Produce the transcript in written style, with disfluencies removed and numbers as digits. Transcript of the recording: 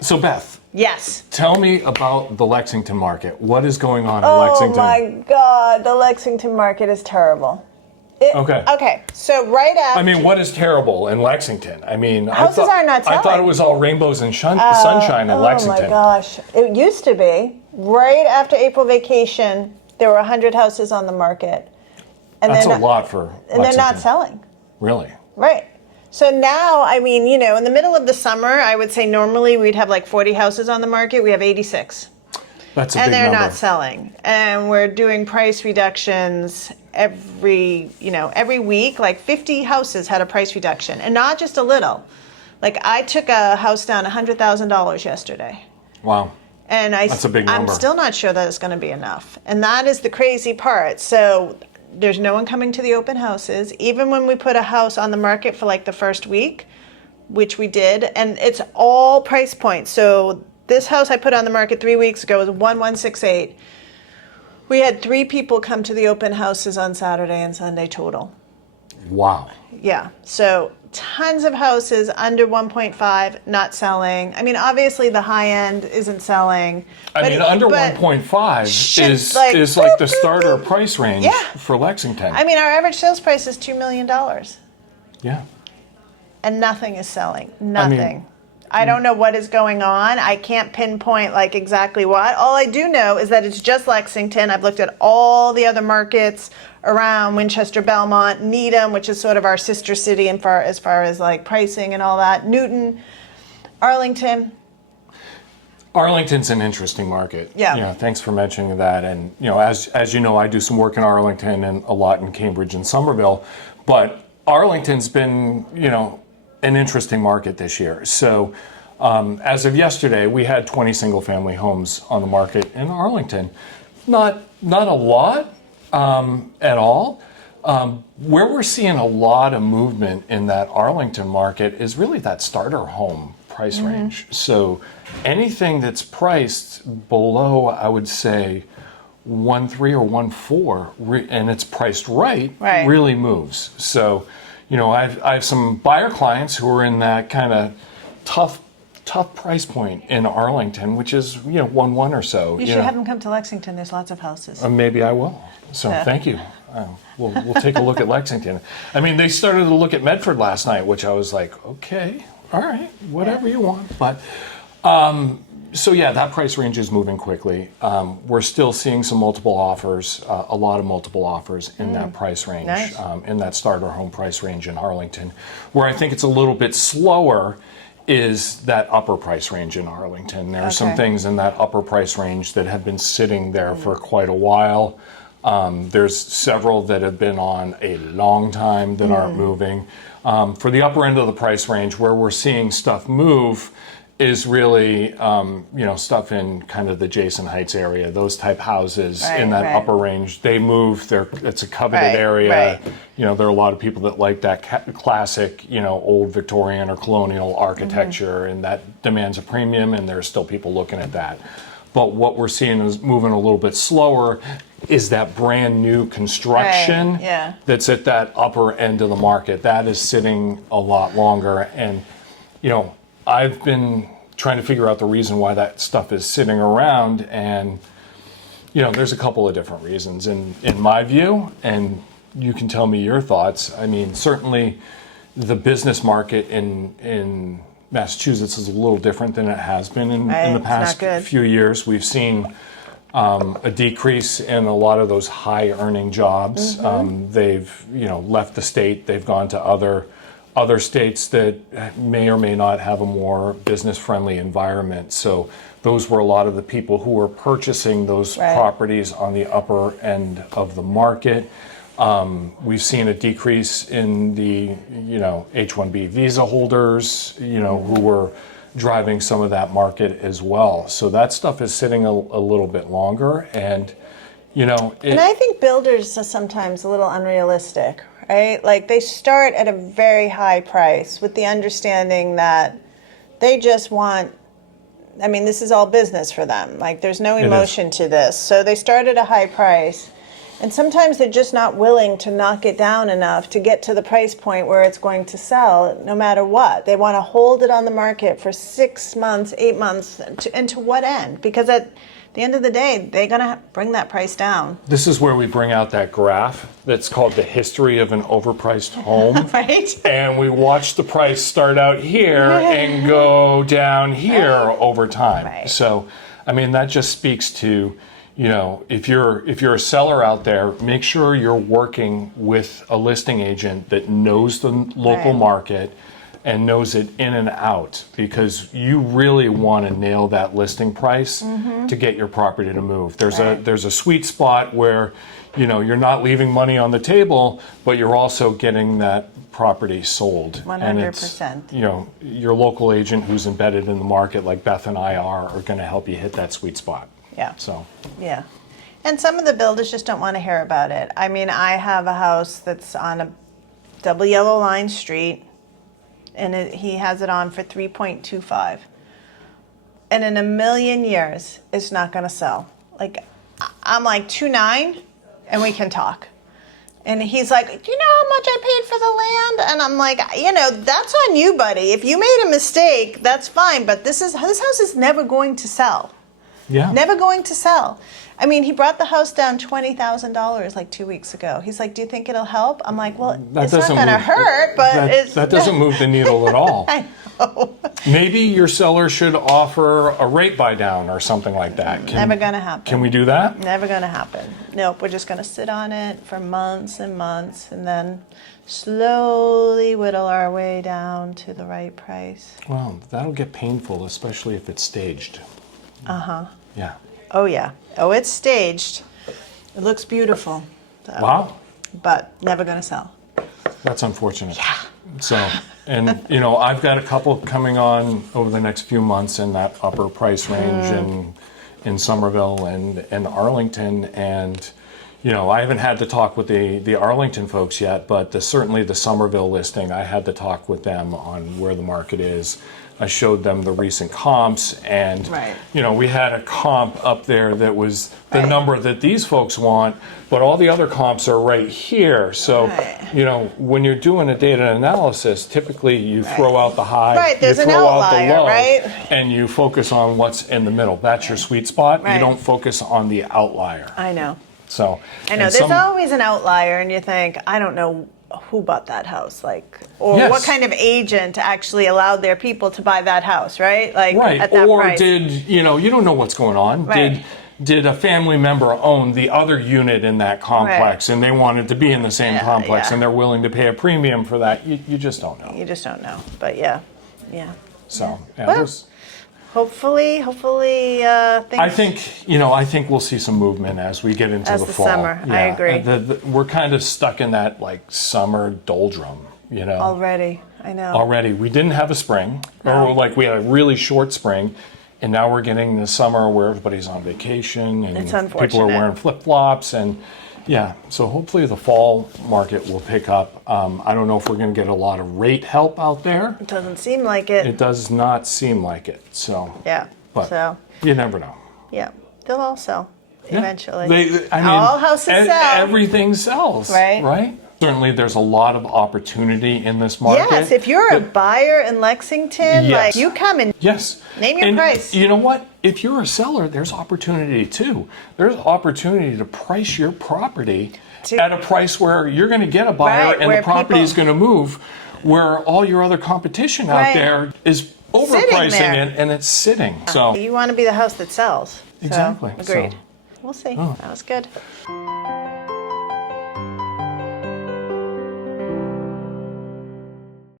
So Beth, Yes. tell me about the Lexington market. What is going on in Oh Lexington? my God, the Lexington market is terrible. Okay, so right after... I mean, what is terrible in Lexington? I mean, Houses are not selling. I thought it was all rainbows and sunshine in Lexington. Oh my gosh. It used to be. Right after April vacation, there were 100 houses on the market. And That's a lot for Lexington. And they're not selling. Really? Right. So now, I mean, you know, in the middle of the summer, I would say normally we'd have like 40 houses on the market. We have 86. That's a big And they're number. not selling. And we're doing price reductions every week. Like 50 houses had a price reduction, and not just a little. Like I took a house down $100,000 yesterday. Wow. And That's a big number. I'm still not sure that it's going to be enough. And that is the crazy part. So there's no one coming to the open houses. Even when we put a house on the market for like the first week, which we did, and it's all price points. So this house I put on the market 3 weeks ago was 1168. We had 3 people come to the open houses on Saturday and Sunday total. Wow. Yeah. So tons of houses under 1.5 not selling. I mean, obviously the high end isn't selling. I mean, under 1.5 is like the starter price range for Lexington. I mean, our average sales price is $2 million. Yeah. And nothing is selling. Nothing. I don't know what is going on. I can't pinpoint like exactly what. All I do know is that it's just Lexington. I've looked at all the other markets around Winchester, Belmont, Needham, which is sort of our sister city as far as like pricing and all that. Newton, Arlington. Arlington's an interesting market. Yeah. Yeah. Thanks for mentioning that. And as you know, I do some work in Arlington and a lot in Cambridge and Somerville, but Arlington's been an interesting market this year. So as of yesterday, we had 20 single-family homes on the market in Arlington. Not a lot at all. Where we're seeing a lot of movement in that Arlington market is really that starter home price range. So anything that's priced below, I would say, 1.3 or 1.4, and it's priced right, really moves. So I have some buyer clients who are in that kind of tough price point in Arlington, which is 1.1 or so. You should have them come to Lexington. There's lots of houses. Maybe I will. So thank you. We'll take a look at Lexington. I mean, they started to look at Medford last night, which I was like, okay, all right, whatever you want. But so yeah, that price range is moving quickly. We're still seeing some multiple offers, a lot of multiple offers in that price range, in that starter home price range in Arlington. Where I think it's a little bit slower is that upper price range in Arlington. There are some things in that upper price range that have been sitting there for quite a while. There's several that have been on a long time that aren't moving. For the upper end of the price range, where we're seeing stuff move is really, stuff in kind of the Jason Heights area, those type houses in that upper range. They move. It's a coveted area. There are a lot of people that like that classic, old Victorian or colonial architecture, and that demands a premium, and there's still people looking at that. But what we're seeing is moving a little bit slower is that brand new construction that's at that upper end of the market. That is sitting a lot longer. And, I've been trying to figure out the reason why that stuff is sitting around. And, there's a couple of different reasons in my view. And you can tell me your thoughts. I mean, certainly the business market in Massachusetts is a little different than it has been in the past few years. We've seen a decrease in a lot of those high earning jobs. They've left the state. They've gone to other states that may or may not have a more business friendly environment. So those were a lot of the people who were purchasing those properties on the upper end of the market. We've seen a decrease in the H-1B visa holders who were driving some of that market as well. So that stuff is sitting a little bit longer, and and I think builders are sometimes a little unrealistic, right? Like they start at a very high price with the understanding that they just want, I mean, this is all business for them. Like there's no emotion to this. So they start at a high price. And sometimes they're just not willing to knock it down enough to get to the price point where it's going to sell no matter what. They want to hold it on the market for 6 months, 8 months, and to what end? Because at the end of the day, they're going to bring that price down. This is where we bring out that graph that's called the history of an overpriced home. Right? And we watch the price start out here and go down here over time. Right. So, I mean, that just speaks to, you know, if you're a seller out there, make sure you're working with a listing agent that knows the local market and knows it in and out, because you really want to nail that listing price to get your property to move. There's a sweet spot where, you know, you're not leaving money on the table, but you're also getting that property sold. 100%. And it's, you know, your local agent who's embedded in the market, like Beth and I are going to help you hit that sweet spot. Yeah. So. Yeah. And some of the builders just don't want to hear about it. I mean, I have a house that's on a double yellow line street, and he has it on for 3.25. And in a million years, it's not going to sell. Like, I'm like 2.9, and we can talk. And he's like, do you know how much I paid for the land? And I'm like, you know, that's on you, buddy. If you made a mistake, that's fine. But this house is never going to sell. Yeah. Never going to sell. I mean, he brought the house down $20,000 like 2 weeks ago. He's like, do you think it'll help? I'm like, well, it's not going to hurt, but that doesn't move the needle at all. I know. Maybe your seller should offer a rate buy down or something like that. Never going to happen. Can we do that? Never going to happen. Nope, we're just going to sit on it for months and months and then slowly whittle our way down to the right price. Well, that'll get painful, especially if it's staged. Yeah. Oh, yeah. Oh, it's staged. It looks beautiful. So, Wow. but never going to sell. That's unfortunate. Yeah. So, and you know, I've got a couple coming on over the next few months in that upper price range in Somerville and Arlington, and you know, I haven't had to talk with the Arlington folks yet, but certainly the Somerville listing, I had to talk with them on where the market is. I showed them the recent comps, and you know, we had a comp up there that was the number that these folks want, but all the other comps are right here. So, you know, when you're doing a data analysis, typically you throw out the high, there's you an throw out outlier, the low, right? and you focus on what's in the middle. That's your sweet spot. Right. You don't focus on the outlier. I know. So I know. There's always an outlier, and you think, I don't know who bought that house, like, or what kind of agent actually allowed their people to buy that house, right? Like, at that or price. did, you know, you don't know what's going on. Right. Did a family member own the other unit in that complex, and they wanted to be in the same complex, and they're willing to pay a premium for that? You just don't know. You just don't know. But yeah. So Well, hopefully, things. I think we'll see some movement as we get into the fall. summer. I agree. We're kind of stuck in that like summer doldrum, you know. Already, I know. Already, we didn't have a spring, or like we had a really short spring, and now we're getting the summer where everybody's on vacation and It's people are unfortunate. wearing flip-flops, and so hopefully the fall market will pick up. I don't know if we're going to get a lot of rate help out there. It doesn't seem like it. It does not seem like it. So but you never know. Yeah, they'll all sell eventually. All houses sell. Everything sells, right? Certainly, there's a lot of opportunity in this market. Yes, if you're a buyer in Lexington, like, you come and name your price. You know what? If you're a seller, there's opportunity too. There's opportunity to price your property at a price where you're going to get a buyer and the property is going to move, where all your other competition out there is overpricing it and it's sitting. So you want to be the house that sells. Exactly. So, agreed. So, we'll see. That was good.